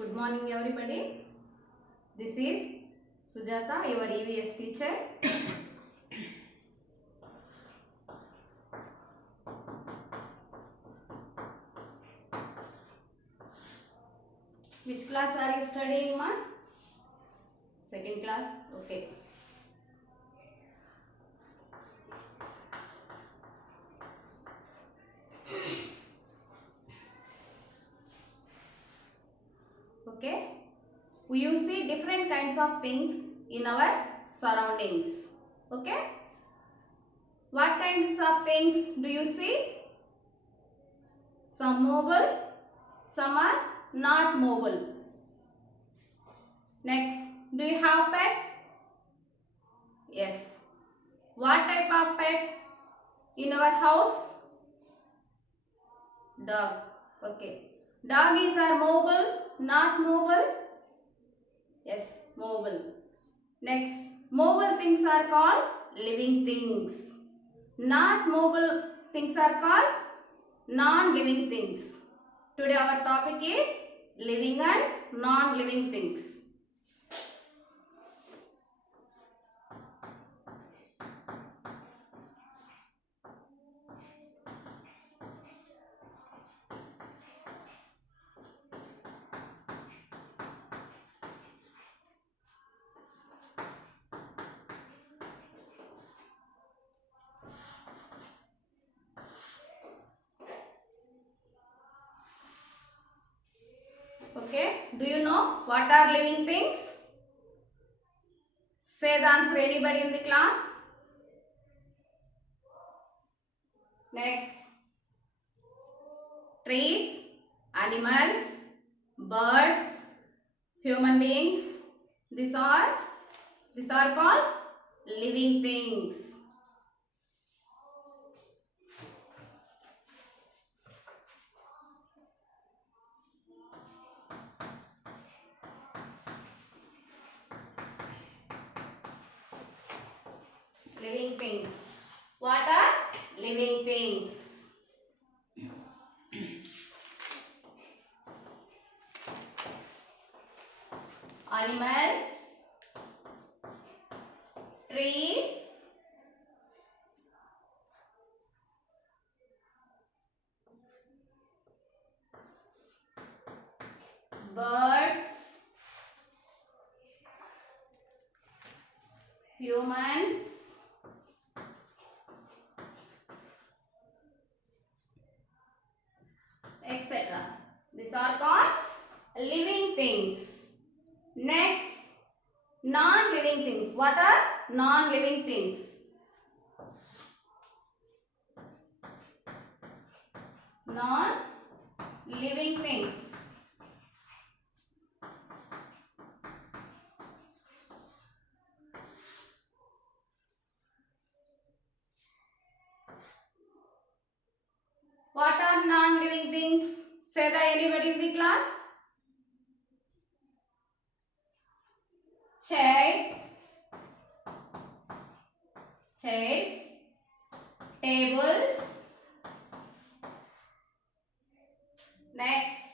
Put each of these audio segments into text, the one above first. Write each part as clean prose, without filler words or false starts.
Good morning everybody. This is Sujata, your EVS teacher. Which class are you studying, ma? Second class? Okay. Okay. We see different kinds of things in our surroundings. Okay. What kinds of things do you see? Some mobile, some are not mobile. Next, do you have pet? Yes. What type of pet in our house? Dog. Okay. Dog is our mobile, not mobile? Yes, mobile. Next, mobile things are called living things. Not mobile things are called non-living things. Today our topic is living and non-living things. Okay, do you know what are living things? Say the answer, anybody in the class? Next, trees, animals, birds, human beings. These are called living things. Living things. What are living things? Animals, trees, birds, humans, etc. These are called living things. Next, non-living things. What are non-living things? Non-living things. What are non-living things? Say that, anybody in the class? Chair, chairs, tables. Next,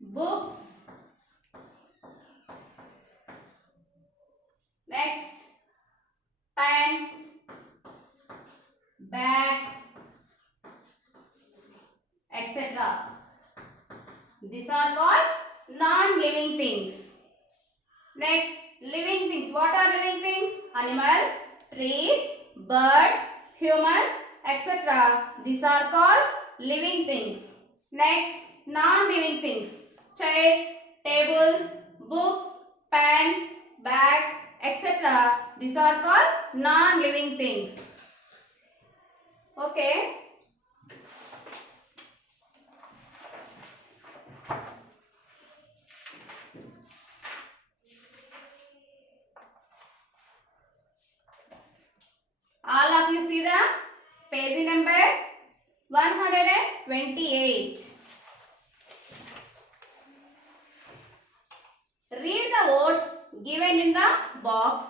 books. Next, pen, bag, etc. These are called non-living things. Next, living things. What are living things? Animals, trees, birds, humans, etc. These are called living things. Next, non-living things. Chairs, tables, books, pen, bags, etc. These are called non-living things. Okay. All of you see the page number 128. Read the words given in the box.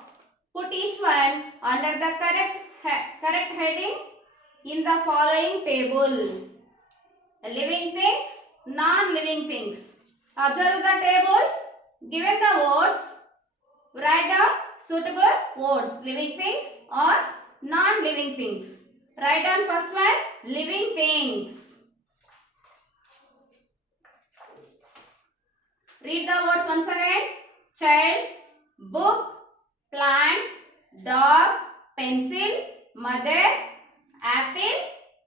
Put each one under the correct heading in the following table. Living things, non-living things. Observe the table. Given the words, write down suitable words. Living things or non-living things. Write down first one, living things. Read the words once again. Child, book, plant, dog, pencil, mother, apple,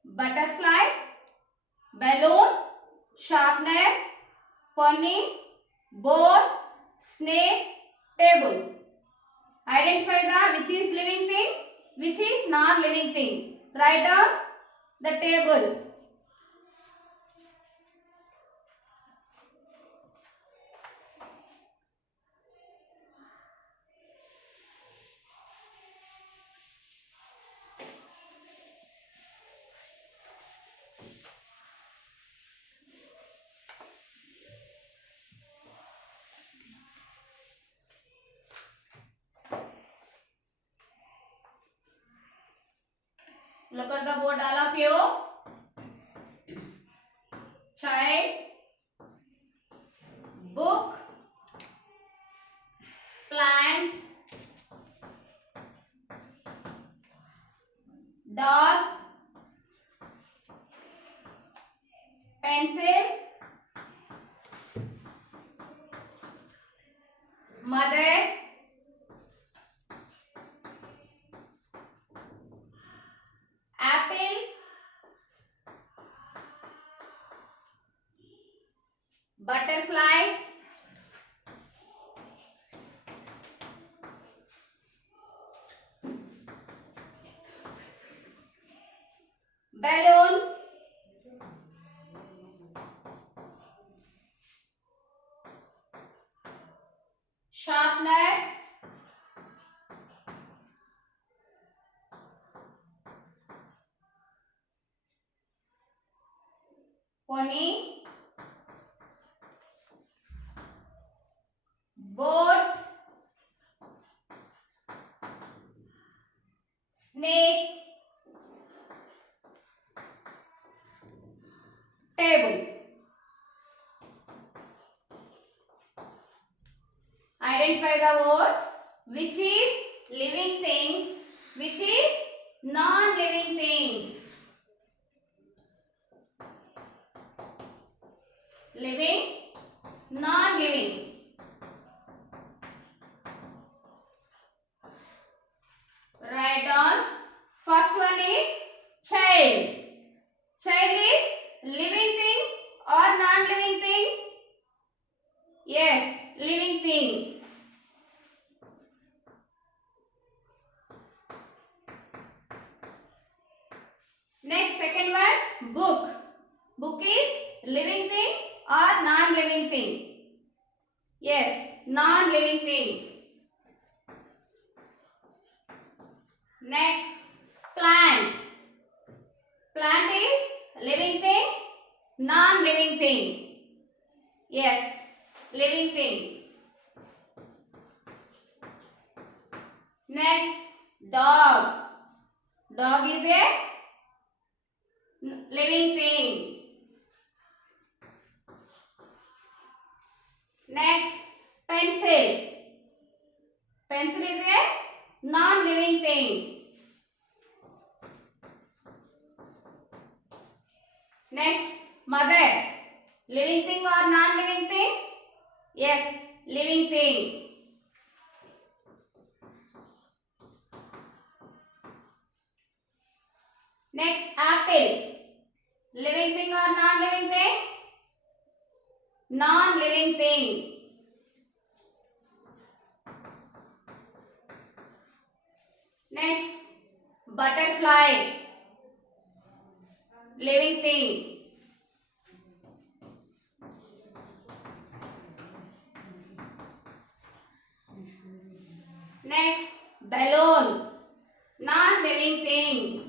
butterfly, balloon, sharpener, pony, board, snake, table. Identify the which is living thing, which is non living thing. Write down the table. Look at the board, all of you. Child, book, plant, dog, pencil, mother, apple, butterfly, balloon, sharpener, pony, boat, snake, table. Identify the words which is living things, which is non-living things. Living, non-living. Write down. First one is child. Child is living thing or non-living thing? Yes, living thing. Next, second one, book. Book is living thing or non-living thing? Yes, non-living thing. Next, plant. Plant is living thing, non-living thing. Yes, living thing. Next, dog. Dog is a living thing. Next, pencil. Pencil is a non-living thing. Next, mother. Living thing or non-living thing? Yes, living thing. Next, apple. Living thing or non-living thing? Non-living thing. Next, butterfly. Living thing. Next, balloon. Non-living thing.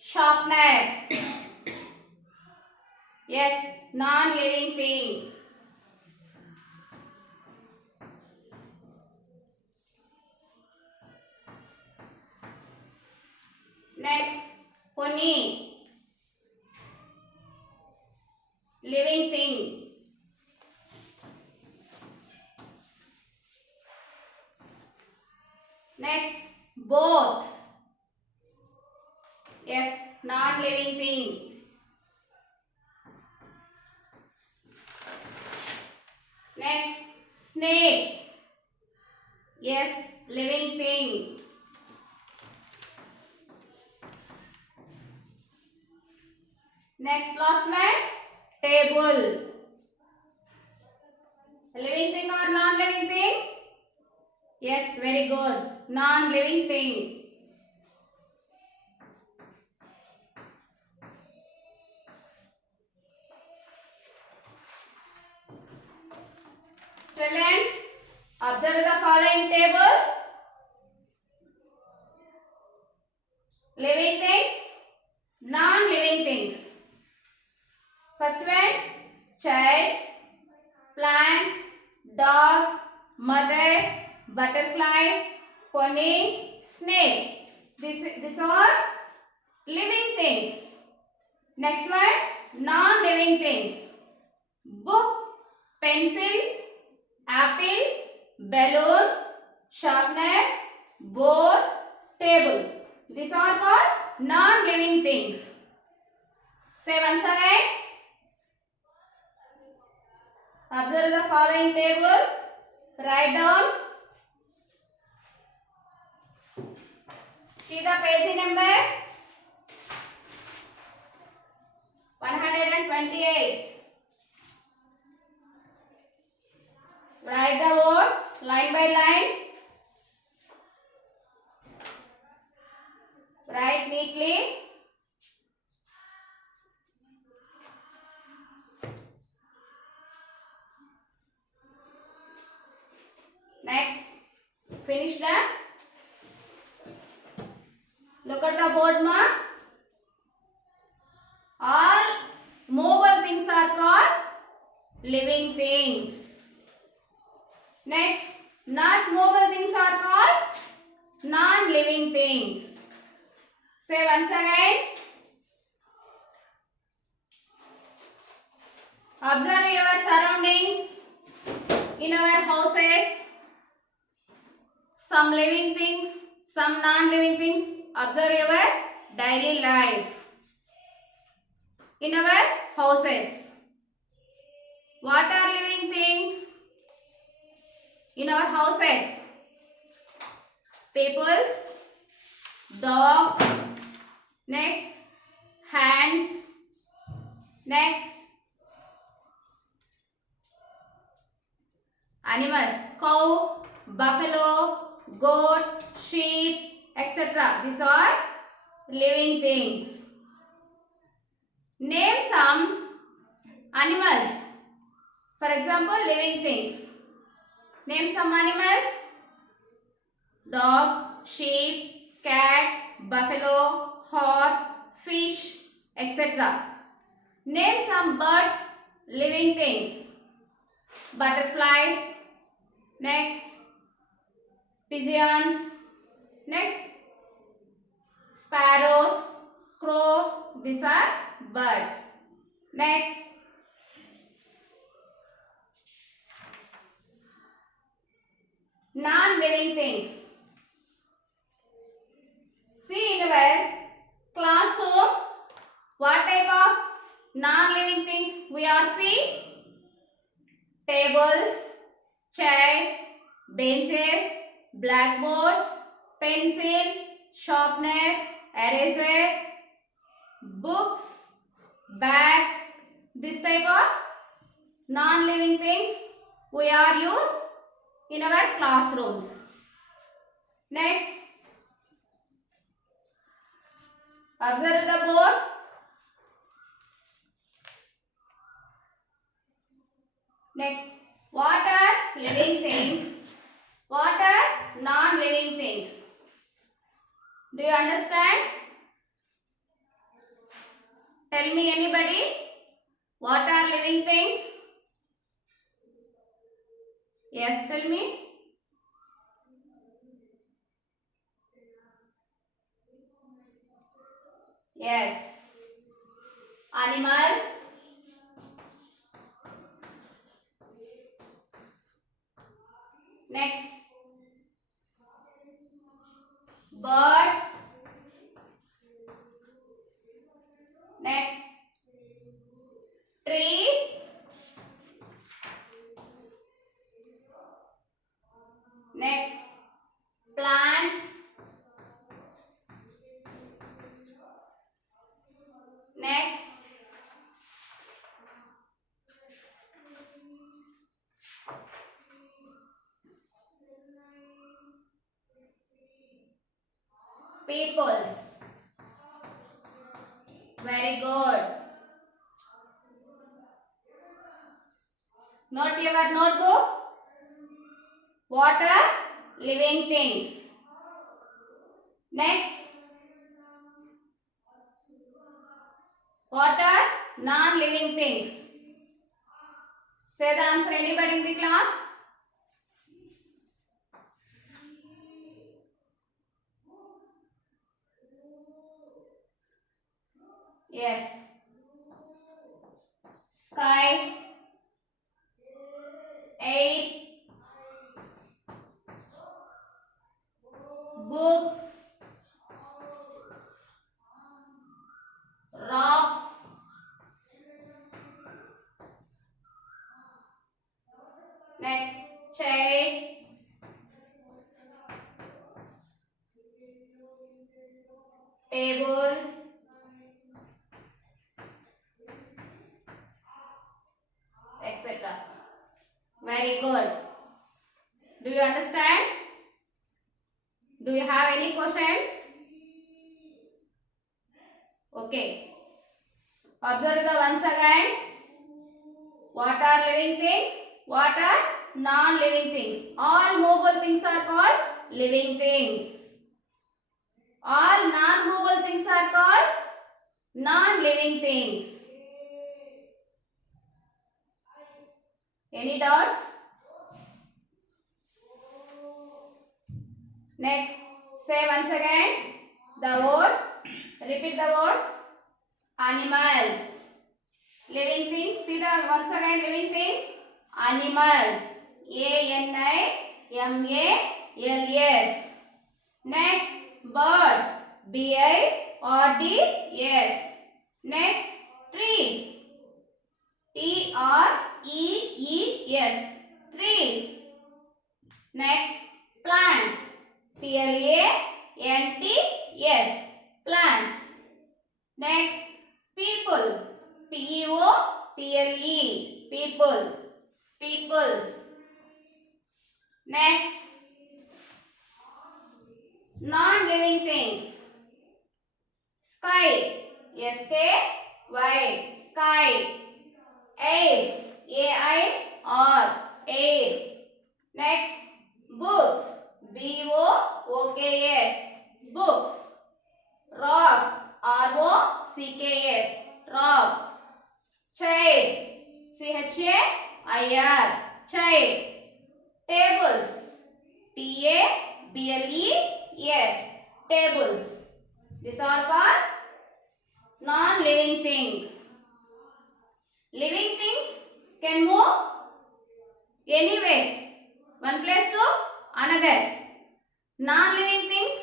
Sharpener. Yes, non-living thing. Next, pony. living thing. Next, both. Yes, non-living things. Next, snake. Yes, living thing. Next, last one, table. Living thing or non-living thing? Yes, very good. Non-living thing. Children, observe the following table. Living things, non-living things. First one, child, plant, dog, mother, butterfly, pony, snake. These are living things. Next one, non-living things. Book, pencil, apple, balloon, sharpener, board, table. These are called non-living things. Say once again. Observe the following table. Write down. See the page number 128. Write the words line by line. Write neatly. Next, finish that. Look at the board mark. All movable things are called living things. Next, not movable things are called non-living things. Say once again. Observe your surroundings in our houses. Some living things, some non-living things. Observe your daily life in our houses. What are living things in our houses? Peoples, dogs, next hands, next animals, cow, buffalo, goat, sheep, etc. These are living things. Name some animals. For example, living things. Name some animals. Dog, sheep, cat, buffalo, horse, fish, etc. Name some birds, living things. Butterflies, next pigeons, next sparrows, crow. These are birds. Next non-living things. See in our classroom what type of non-living things we are seeing? Tables, chairs, benches, blackboards, pencil, sharpener, eraser, books, bag. This type of non-living things we are used in our classrooms. Next, observe the board. Next, what are living things? What are non-living things? Do you understand? Tell me anybody. What are living things? Yes, tell me. Yes. Animals, Next, trees. Next, plants. Next, peoples. Very good. Note your notebook. Water, living things. Next, water, non-living things. Say the answer, anybody in the class? Yes. Sky, air, books, rocks, next, chair, table, etc. Very good. Do you understand? Do you have any questions? Okay. Observe the once again. What are living things? What are non-living things? All movable things are called living things. All non-movable things are called non-living things. Any doubts? Next, say once again the words. Repeat the words. Animals. Living things. See the once again living things. Animals. A-N-I-M-A-L-S. Next, birds. B-I-R-D-S. Next, trees. T-R-E-E-S. Trees. Next, plants. P-L-A-N-T-S. Plants. Next, people. P-E-O-P-L-E. People. Peoples. Next, non-living things. Sky. S-K-Y. Sky. Air. A-I-R. Air. Next, books. B-O-O-K-S. Books. Rocks. R-O-C-K-S. Rocks. Chair. C-H-A-I-R. Chair. Tables. T-A-B-L-E-S. Tables. These are called non-living things. Living things can move anywhere, one place to another. Non-living things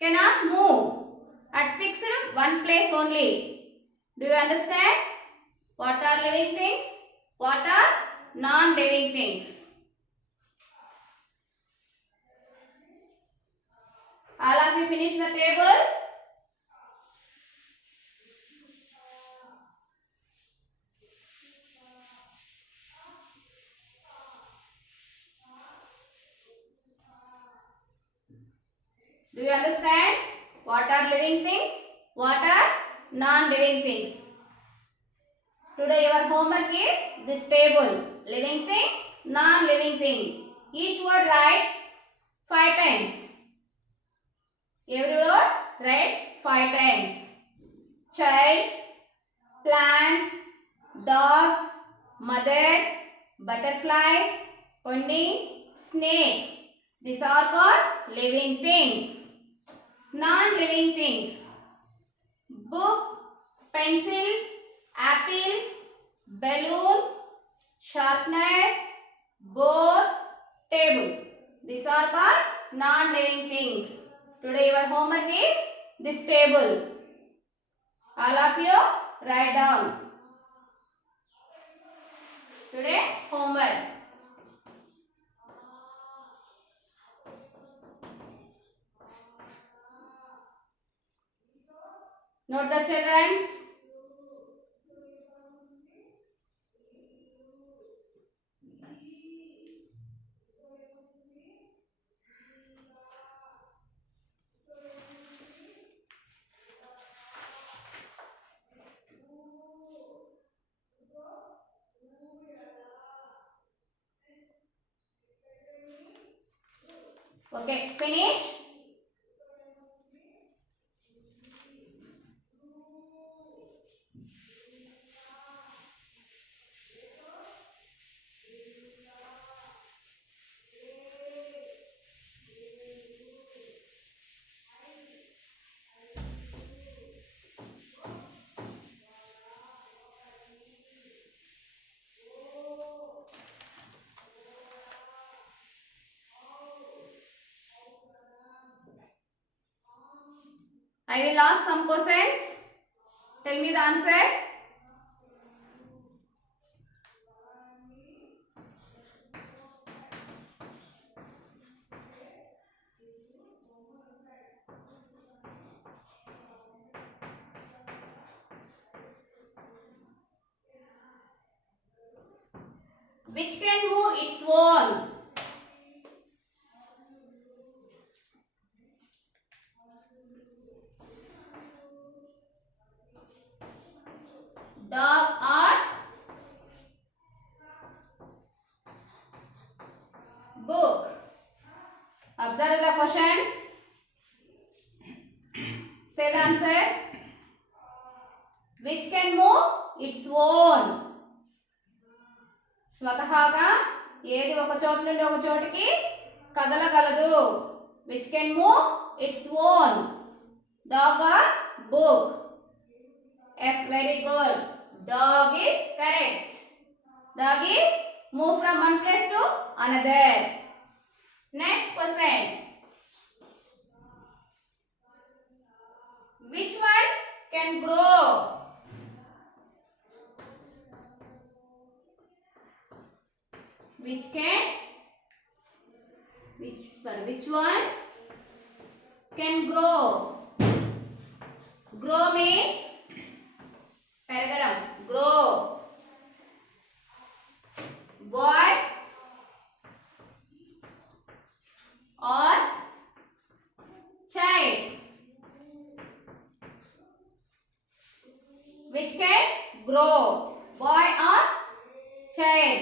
cannot move at fixed one place only. Do you understand? What are living things? What are non-living things? All of you finish the table. Do you understand? What are living things? What are non-living things? Today your homework is this table. Living thing, non-living thing. Each word write 5 times. Every word write 5 times. Child, plant, dog, mother, butterfly, pony, snake. These are called living things. Non-living things. Book, pencil, apple, balloon, sharpener, board, table. These are called non-living things. Today your homework is this table. All of of you write down. Today homework. Note the children's. Okay, finish. I will ask some questions. Tell me the answer. Which can move its own? Dog or book? Observe the question. Say the answer. Which can move its own? స్వతహాగా ఏది ఒక చోటు నుండి ఒక చోటికి కదలగలదు. Which can move its own? Dog or book? Yes, very good. Dog is correct. Dog is move from one place to another. Next question. Which one can grow? Which one can grow? Grow means పెరగడం. Grow. Boy or child? Which can grow? Boy or child?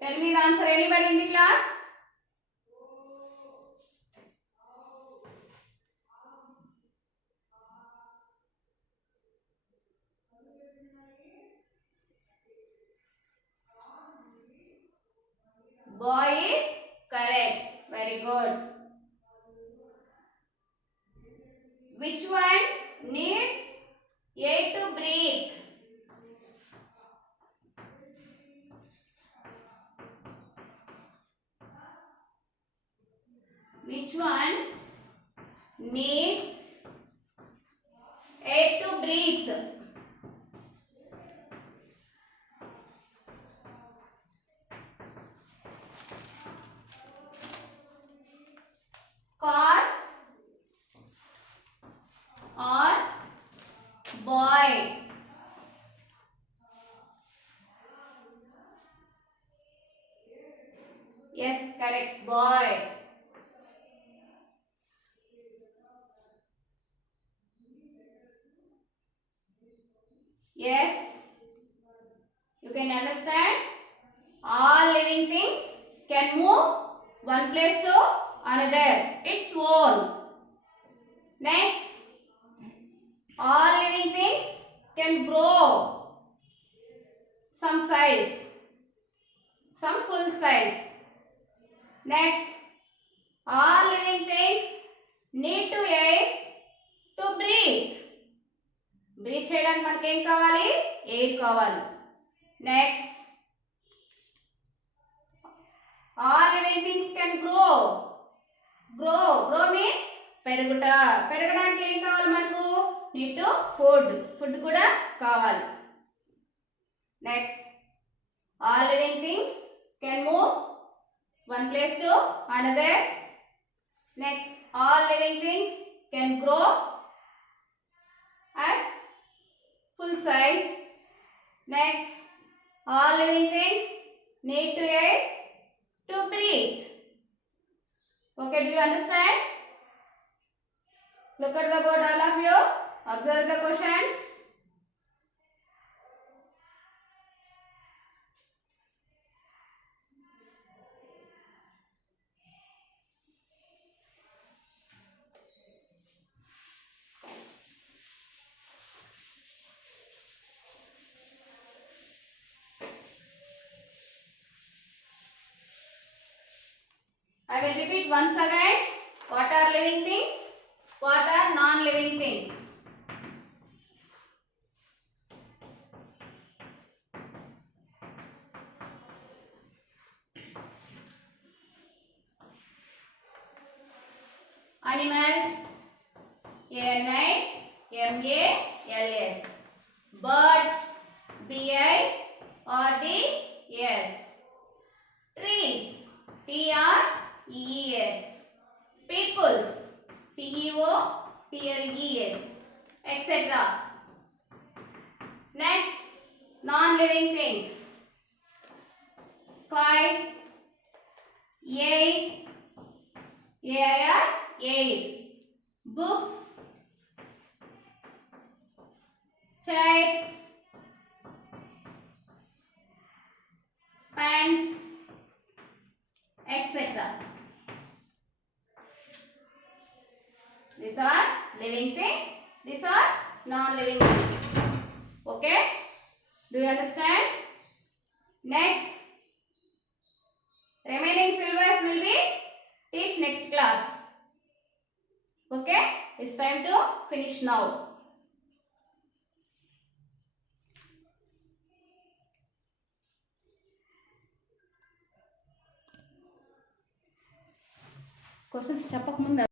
Tell me the answer, anybody in the class? Boy is correct. Very good. Which one needs air to breathe? Which one needs air to breathe? Car or boy? Yes, correct. Boy. Yes, you can understand. All living things can move one place to another. Its own. Next, all living things can grow some size, some full size. Next, all living things need to air to breathe. Breathe చేయడానికి మనకి ఏం కావాలి? Air కావాలి. Next, all living things can grow. Grow means పెరుగుట. పెరగడానికి ఏం కావాలి మనకు? need to food. Food kuda kavali. Next, all living things can move one place to another. Next, all living things can grow at full size. Next, all living things need to air to breathe. Okay, do you understand? Look at the board, all of you. Observe the questions. I will repeat once again. What are living things? What are non-living things? Animals, A-N-I-M-A-L-S. Birds, B-I-R-D-S. Trees, T-R-E-E-S. Peoples, P-E-O-P-L-E-S, etc. Next, non-living things. Sky, air, air. Books, chairs, fans, etc. These are living things. These are non-living things. Okay? Do you understand? Next, remaining syllabus will be teach next class. Okay? It's time to finish now. Questions చెప్పక ముందు